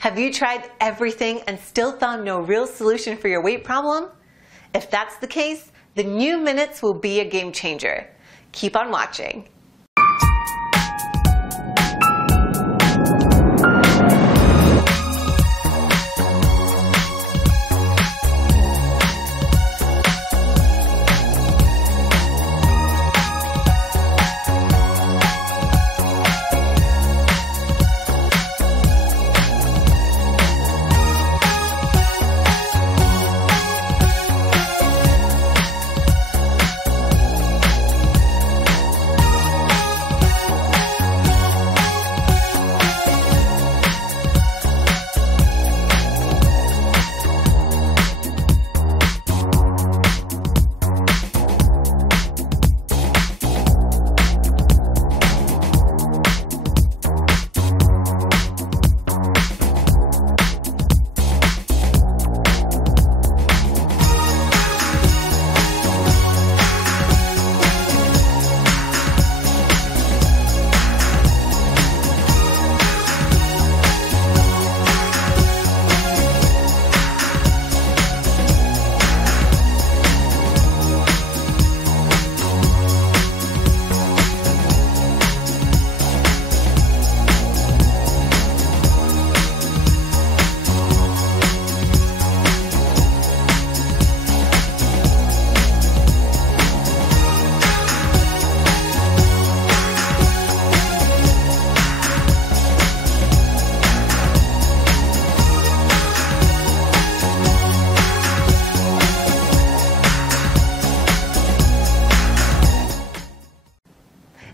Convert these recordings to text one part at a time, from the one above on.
Have you tried everything and still found no real solution for your weight problem? If that's the case, the new minutes will be a game changer. Keep on watching.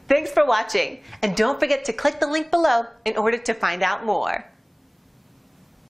Thanks for watching, and don't forget to click the link below in order to find out more.